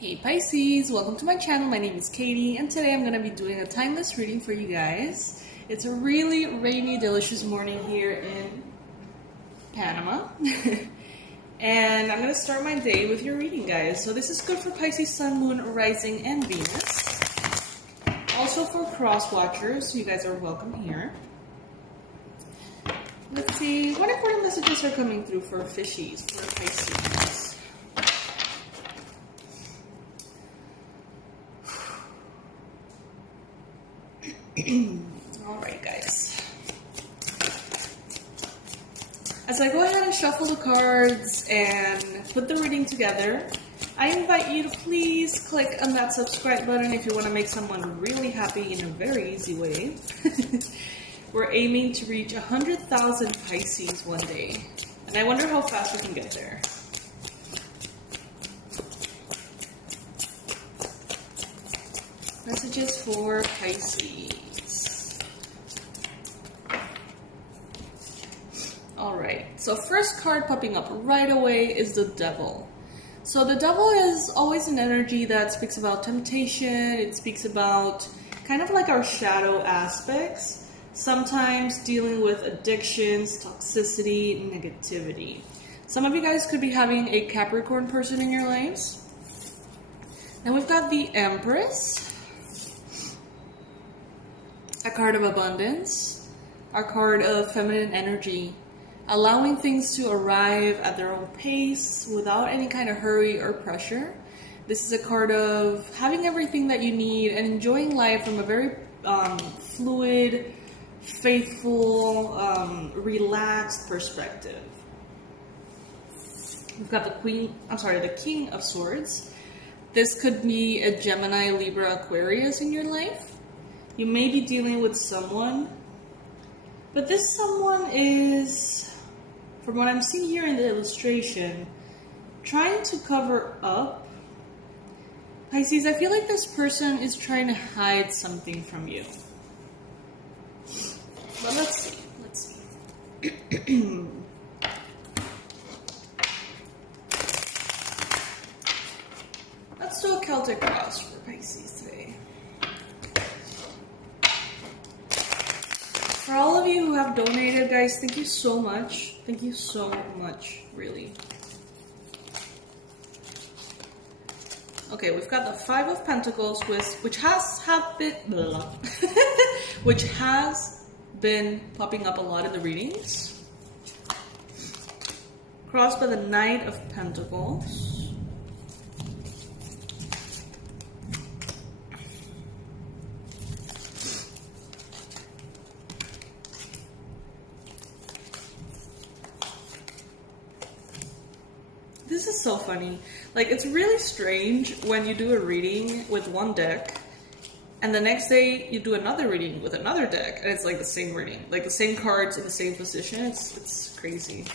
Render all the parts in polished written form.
Hey Pisces, welcome to my channel. My name is Katie and today I'm going to be doing a timeless reading for you guys. It's a really rainy, delicious morning here in Panama. And I'm going to start my day with your reading, guys. So this is good for Pisces, Sun, Moon, Rising, and Venus. Also for cross watchers, you guys are welcome here. Let's see, what important messages are coming through for fishies, for Pisces? Alright guys, as I go ahead and shuffle the cards and put the reading together, I invite you to please click on that subscribe button if you want to make someone really happy in a very easy way. We're aiming to reach 100,000 Pisces one day, and I wonder how fast we can get there. Messages for Pisces. Alright, so first card popping up right away is the Devil. So the Devil is always an energy that speaks about temptation. It speaks about kind of like our shadow aspects, sometimes dealing with addictions, toxicity, negativity. Some of you guys could be having a Capricorn person in your lives. Then we've got the Empress, a card of abundance, a card of feminine energy, allowing things to arrive at their own pace without any kind of hurry or pressure. This is a card of having everything that you need and enjoying life from a very fluid, faithful, relaxed perspective. We've got the King of Swords. This could be a Gemini, Libra, Aquarius in your life. You may be dealing with someone, but this someone is, from what I'm seeing here in the illustration, trying to cover up. Pisces, I feel like this person is trying to hide something from you. But let's see. Let's do a Celtic cross for Pisces today. For all of you who have donated, guys, thank you so much. Thank you so much, really. Okay, we've got the Five of Pentacles, which has been popping up a lot in the readings. Crossed by the Knight of Pentacles. This is so funny. Like, it's really strange when you do a reading with one deck and the next day you do another reading with another deck and it's like the same reading, like the same cards in the same position. It's crazy.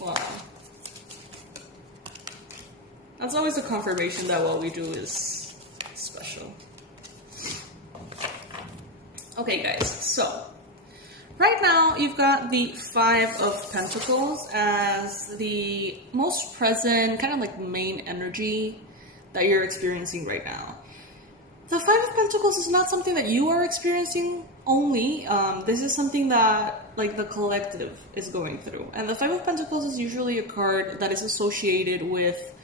Wow. That's always a confirmation that what we do is special. Okay guys, so right now you've got the Five of Pentacles as the most present, kind of like main energy that you're experiencing right now. The Five of Pentacles is not something that you are experiencing only. This is something that like the collective is going through. And the Five of Pentacles is usually a card that is associated with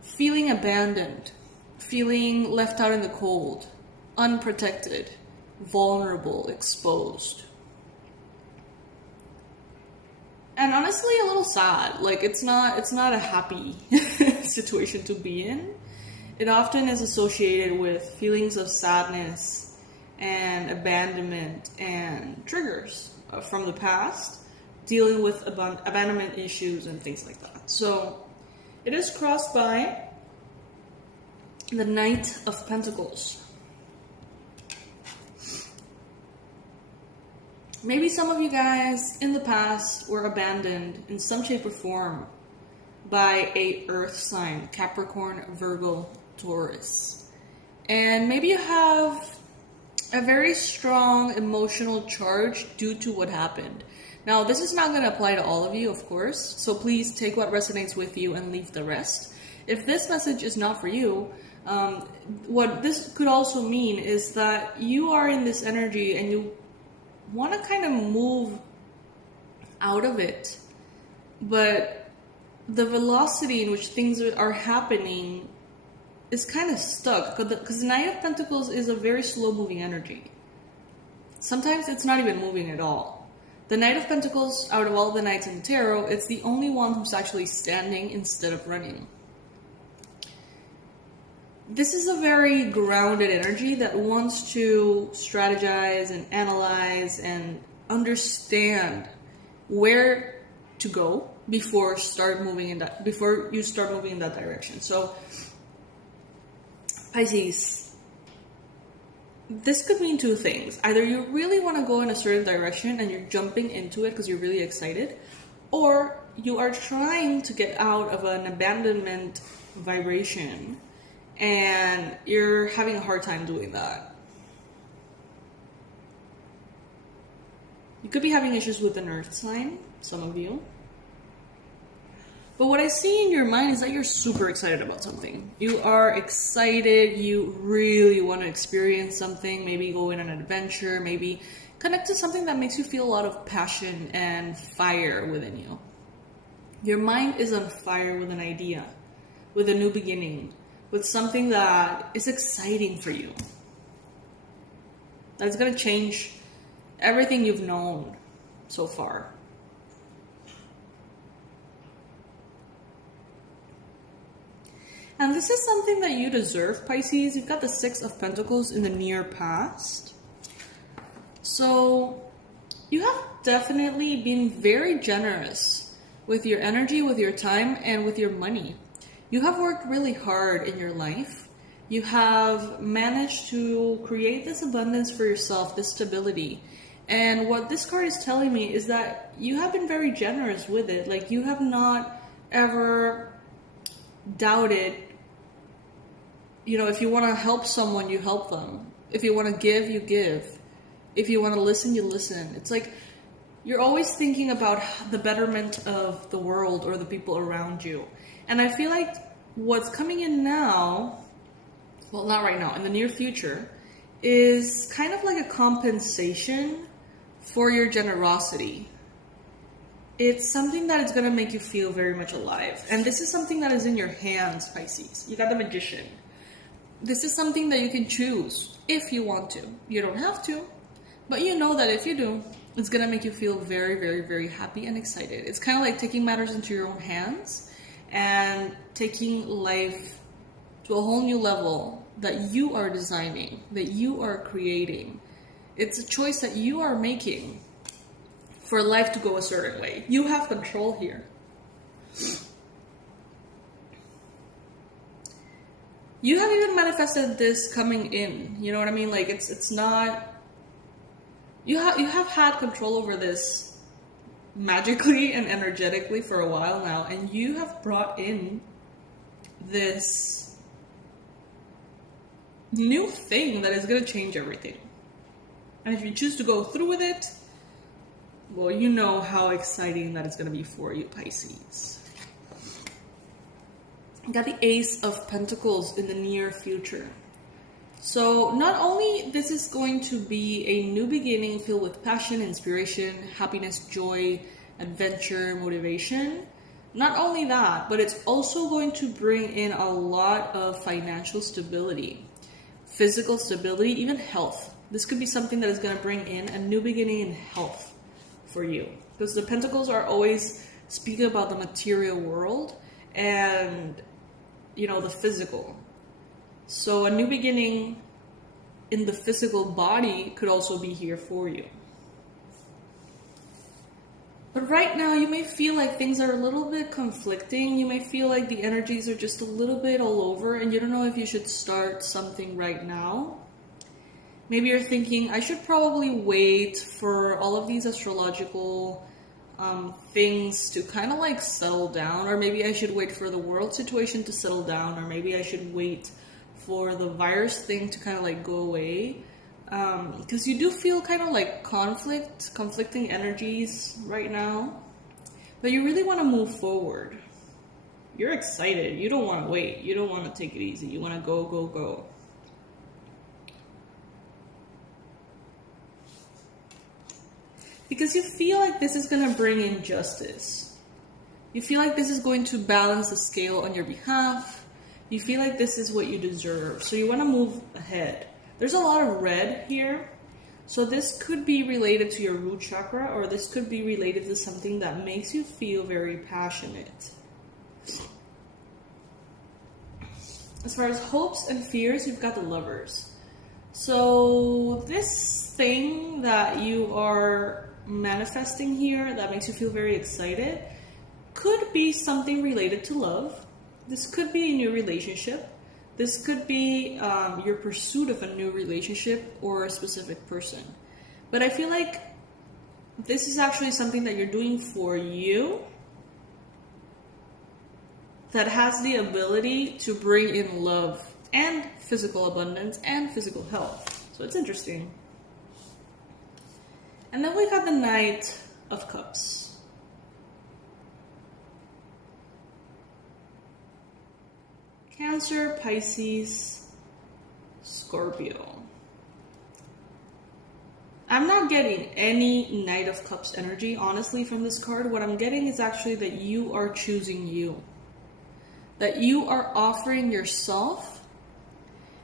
feeling abandoned, feeling left out in the cold, unprotected, vulnerable, exposed. And honestly a little sad. Like it's not a happy situation to be in. It often is associated with feelings of sadness and abandonment and triggers from the past, dealing with abandonment issues and things like that. So it is crossed by the Knight of Pentacles. Maybe some of you guys in the past were abandoned in some shape or form by a earth sign, Capricorn, Virgo, Taurus. And maybe you have a very strong emotional charge due to what happened. Now, this is not going to apply to all of you, of course, so please take what resonates with you and leave the rest. If this message is not for you, what this could also mean is that you are in this energy and you want to kind of move out of it, but the velocity in which things are happening is kind of stuck, because the Knight of Pentacles is a very slow moving energy. Sometimes it's not even moving at all. The Knight of Pentacles, out of all the Knights in the Tarot, it's the only one who's actually standing instead of running. This is a very grounded energy that wants to strategize and analyze and understand where to go before you start moving in that direction. So, Pisces, this could mean two things. Either you really want to go in a certain direction and you're jumping into it because you're really excited, or you are trying to get out of an abandonment vibration and you're having a hard time doing that. You could be having issues with an earth sign, some of you. But what I see in your mind is that you're super excited about something. You are excited, you really want to experience something, maybe go on an adventure, maybe connect to something that makes you feel a lot of passion and fire within you. Your mind is on fire with an idea, with a new beginning, with something that is exciting for you. That is going to change everything you've known so far. And this is something that you deserve, Pisces. You've got the Six of Pentacles in the near past. So you have definitely been very generous with your energy, with your time, and with your money. You have worked really hard in your life. You have managed to create this abundance for yourself, this stability. And what this card is telling me is that you have been very generous with it. Like, you have not ever doubted, if you want to help someone, you help them. If you want to give, you give. If you want to listen, you listen. It's like you're always thinking about the betterment of the world or the people around you. And I feel like what's coming in now, well, not right now, in the near future, is kind of like a compensation for your generosity. It's something that is going to make you feel very much alive. And this is something that is in your hands, Pisces. You got the Magician. This is something that you can choose if you want to. You don't have to, but you know that if you do, it's going to make you feel very, very, very happy and excited. It's kind of like taking matters into your own hands and taking life to a whole new level that you are designing, that you are creating. It's a choice that you are making for life to go a certain way. You have control here. You have even manifested this coming in. You know what I mean? Like, it's not... You have had control over this magically and energetically for a while now, and you have brought in this new thing that is going to change everything. And if you choose to go through with it, well, you know how exciting that is going to be for you, Pisces. You got the Ace of Pentacles in the near future. So not only this is going to be a new beginning filled with passion, inspiration, happiness, joy, adventure, motivation. Not only that, but it's also going to bring in a lot of financial stability, physical stability, even health. This could be something that is going to bring in a new beginning in health for you. Because the Pentacles are always speaking about the material world and, the physical. So a new beginning in the physical body could also be here for you. But right now, you may feel like things are a little bit conflicting. You may feel like the energies are just a little bit all over, and you don't know if you should start something right now. Maybe you're thinking, I should probably wait for all of these astrological things to kind of like settle down, or maybe I should wait for the world situation to settle down, or maybe I should wait for the virus thing to kind of like go away. because you do feel kind of like conflicting energies right now, but you really want to move forward. You're excited. You don't want to wait. You don't want to take it easy. You want to go, go, go. Because you feel like this is going to bring in justice. You feel like this is going to balance the scale on your behalf. You feel like this is what you deserve. So you want to move ahead. There's a lot of red here. So this could be related to your root chakra, or this could be related to something that makes you feel very passionate. As far as hopes and fears, you've got the Lovers. So this thing that you are manifesting here that makes you feel very excited could be something related to love. This could be a new relationship. This could be your pursuit of a new relationship or a specific person. But I feel like this is actually something that you're doing for you that has the ability to bring in love and physical abundance and physical health. So it's interesting. And then we got the Knight of Cups. Cancer, Pisces, Scorpio. I'm not getting any Knight of Cups energy, honestly, from this card. What I'm getting is actually that you are choosing you. That you are offering yourself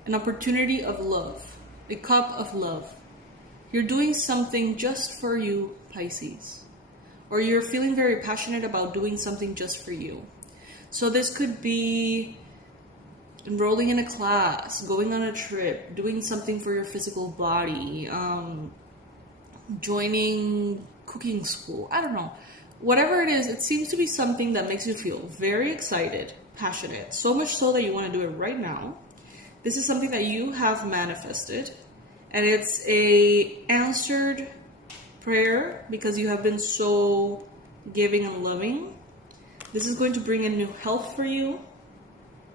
an opportunity of love, a cup of love. You're doing something just for you, Pisces. Or you're feeling very passionate about doing something just for you. So this could be enrolling in a class, going on a trip, doing something for your physical body, joining cooking school. I don't know. Whatever it is, it seems to be something that makes you feel very excited, passionate, so much so that you want to do it right now. This is something that you have manifested, and it's a answered prayer because you have been so giving and loving. This is going to bring in new health for you,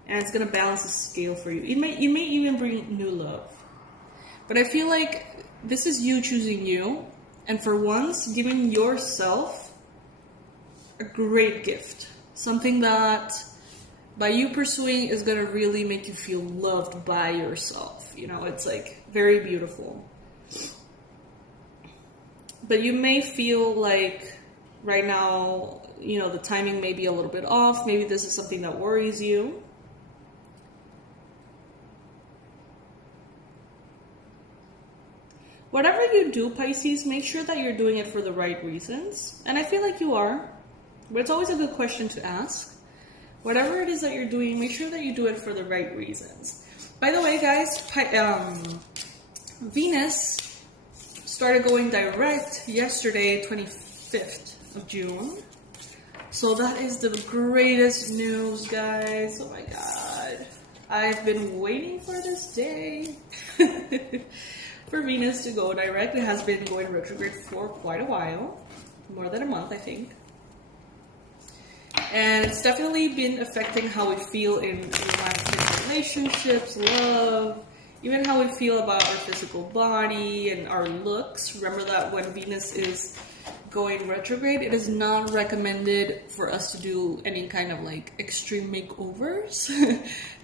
and it's going to balance the scale for you. It may even bring new love. But I feel like this is you choosing you, and for once, giving yourself a great gift. Something that by you pursuing is going to really make you feel loved by yourself. You know, it's like very beautiful. But you may feel like right now, you know, the timing may be a little bit off. Maybe this is something that worries you. Whatever you do, Pisces, make sure that you're doing it for the right reasons. And I feel like you are. But it's always a good question to ask. Whatever it is that you're doing, make sure that you do it for the right reasons. By the way, guys, Venus started going direct yesterday, 25th of June. So that is the greatest news, guys. Oh my god. I've been waiting for this day. For Venus to go direct. It has been going retrograde for quite a while. More than a month, I think. And it's definitely been affecting how we feel in romantic relationships, love, even how we feel about our physical body and our looks. Remember that when Venus is going retrograde, it is not recommended for us to do any kind of like extreme makeovers,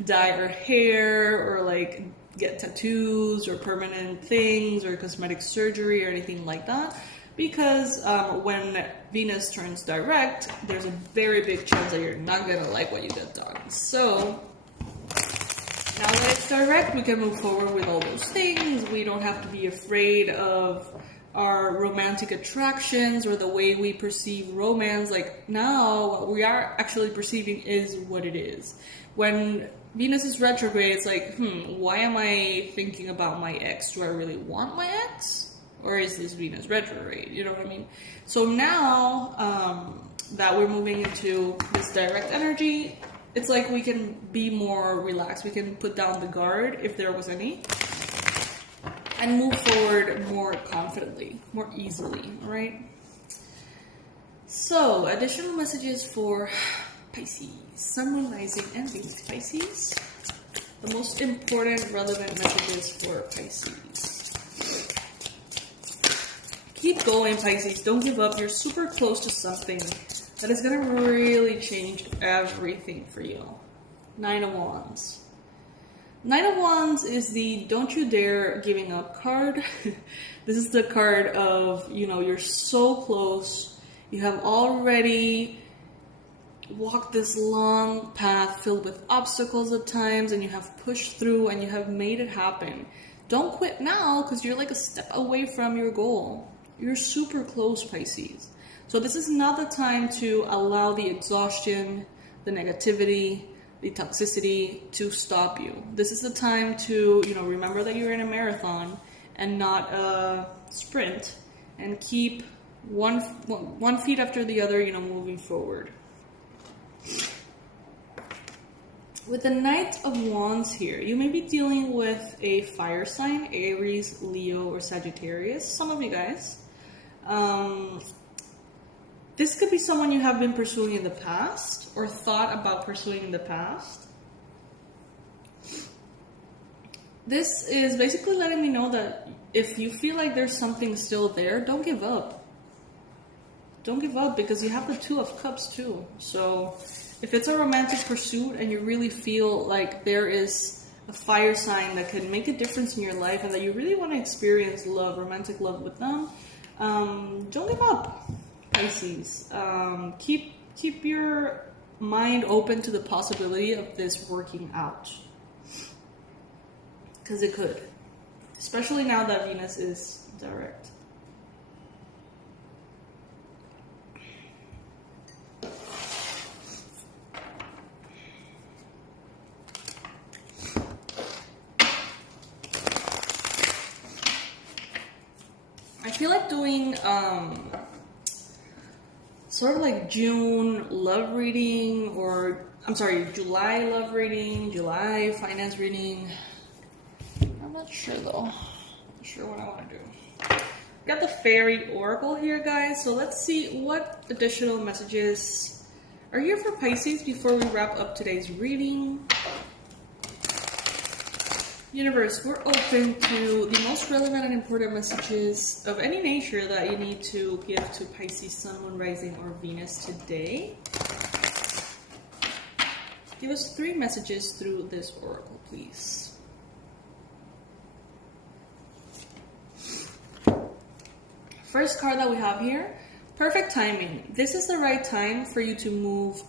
dye our hair, or like get tattoos or permanent things or cosmetic surgery or anything like that. Because when Venus turns direct, there's a very big chance that you're not going to like what you get done. So, now that it's direct, we can move forward with all those things. We don't have to be afraid of our romantic attractions or the way we perceive romance. Like, now, what we are actually perceiving is what it is. When Venus is retrograde, it's like, why am I thinking about my ex? Do I really want my ex? Or is this Venus retrograde? You know what I mean? So now that we're moving into this direct energy, it's like we can be more relaxed. We can put down the guard, if there was any, and move forward more confidently, more easily, right? So, additional messages for Pisces. Sun, Moon, Rising, and Venus Pisces. The most important relevant messages for Pisces. Keep going, Pisces. Don't give up. You're super close to something that is going to really change everything for you. Nine of Wands. Nine of Wands is the don't you dare giving up card. This is the card of, you know, you're so close. You have already walked this long path filled with obstacles at times, and you have pushed through and you have made it happen. Don't quit now, because you're like a step away from your goal. You're super close, Pisces. So this is not the time to allow the exhaustion, the negativity, the toxicity to stop you. This is the time to, you know, remember that you're in a marathon and not a sprint, and keep one feet after the other, you know, moving forward. With the Knight of Wands here, you may be dealing with a fire sign, Aries, Leo, or Sagittarius. Some of you guys. This could be someone you have been pursuing in the past or thought about pursuing in the past. This is basically letting me know that if you feel like there's something still there, don't give up. Don't give up, because you have the Two of Cups too. So if it's a romantic pursuit and you really feel like there is a fire sign that can make a difference in your life and that you really want to experience love, romantic love with them, don't give up, Pisces. Keep your mind open to the possibility of this working out, because it could, especially now that Venus is direct. I feel like doing sort of like June love reading, or I'm sorry, July love reading, July finance reading. I'm not sure though. Not sure what I want to do. Got the Fairy Oracle here, guys. So let's see what additional messages are here for Pisces before we wrap up today's reading. Universe, we're open to the most relevant and important messages of any nature that you need to give to Pisces, Sun, Moon, Rising, or Venus today. Give us 3 messages through this oracle, please. First card that we have here, perfect timing. This is the right time for you to move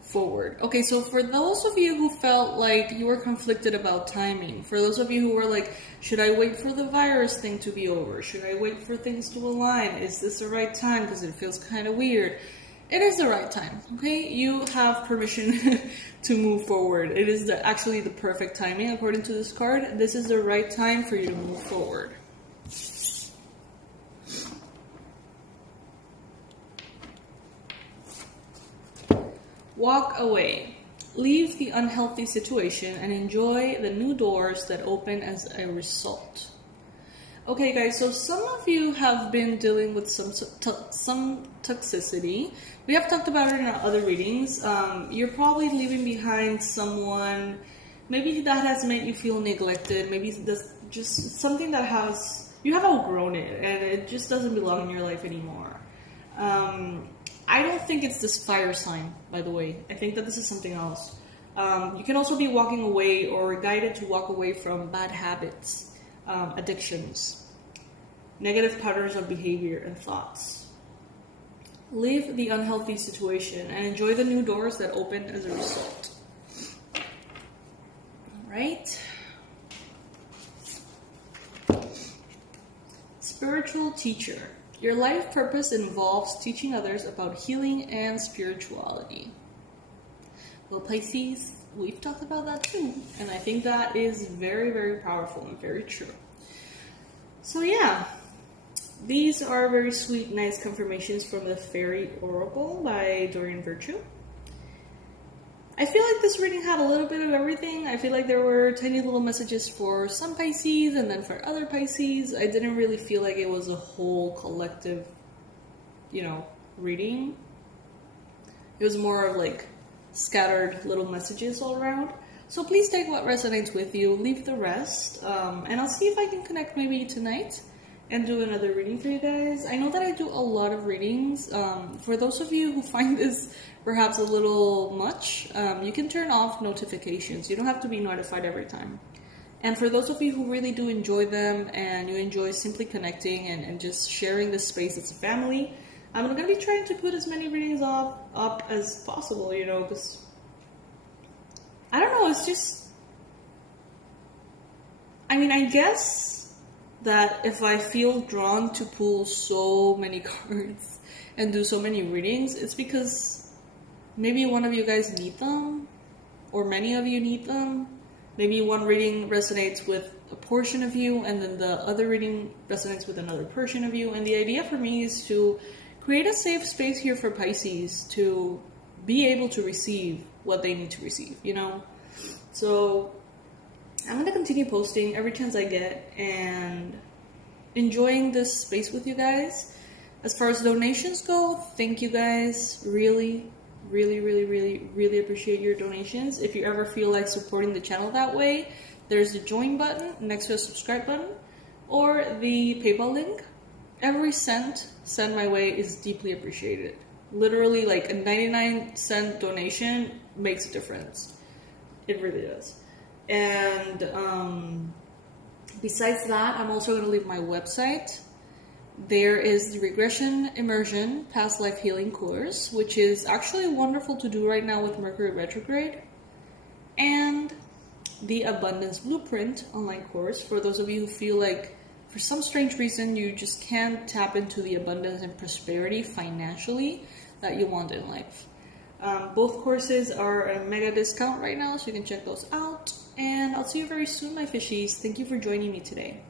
forward. Okay, so for those of you who felt like you were conflicted about timing, for those of you who were like, should I wait for the virus thing to be over? Should I wait for things to align? Is this the right time? Because it feels kind of weird. It is the right time, okay? You have permission to move forward. It is actually the perfect timing, according to this card. This is the right time for you to move forward. Walk away. Leave the unhealthy situation and enjoy the new doors that open as a result. Okay, guys, so some of you have been dealing with some toxicity. We have talked about it in our other readings. You're probably leaving behind someone, maybe that has made you feel neglected. Maybe that's just something that you have outgrown it and it just doesn't belong in your life anymore. I don't think it's this fire sign, by the way. I think that this is something else. You can also be walking away or guided to walk away from bad habits, addictions, negative patterns of behavior and thoughts. Leave the unhealthy situation and enjoy the new doors that open as a result. All right. Spiritual teacher. Your life purpose involves teaching others about healing and spirituality. Well, Pisces, we've talked about that too, and I think that is very, very powerful and very true. So yeah, these are very sweet, nice confirmations from the Fairy Oracle by Dorian Virtue. I feel like this reading had a little bit of everything. I feel like there were tiny little messages for some Pisces and then for other Pisces. I didn't really feel like it was a whole collective, reading. It was more of like scattered little messages all around. So please take what resonates with you, leave the rest. And I'll see if I can connect maybe tonight and do another reading for you guys. I know that I do a lot of readings. For those of you who find this perhaps a little much, you can turn off notifications. You don't have to be notified every time. And for those of you who really do enjoy them and you enjoy simply connecting and just sharing this space as a family, I'm going to be trying to put as many readings up as possible, you know, because I don't know, it's just, I mean, I guess that if I feel drawn to pull so many cards and do so many readings, it's because maybe one of you guys need them, or many of you need them. Maybe one reading resonates with a portion of you, and then the other reading resonates with another portion of you. And the idea for me is to create a safe space here for Pisces to be able to receive what they need to receive, you know? So I'm going to continue posting every chance I get and enjoying this space with you guys. As far as donations go, thank you guys. Really appreciate your donations. If you ever feel like supporting the channel that way, there's the join button next to the subscribe button or the PayPal link. Every cent sent my way is deeply appreciated. Literally, like a 99-cent donation makes a difference. It really does. And besides that, I'm also going to leave my website. There is the Regression Immersion Past Life Healing course, which is actually wonderful to do right now with Mercury retrograde, and the Abundance Blueprint online course for those of you who feel like for some strange reason you just can't tap into the abundance and prosperity financially that you want in life. Both courses are a mega discount right now, so you can check those out, and I'll see you very soon, my fishies. Thank you for joining me today.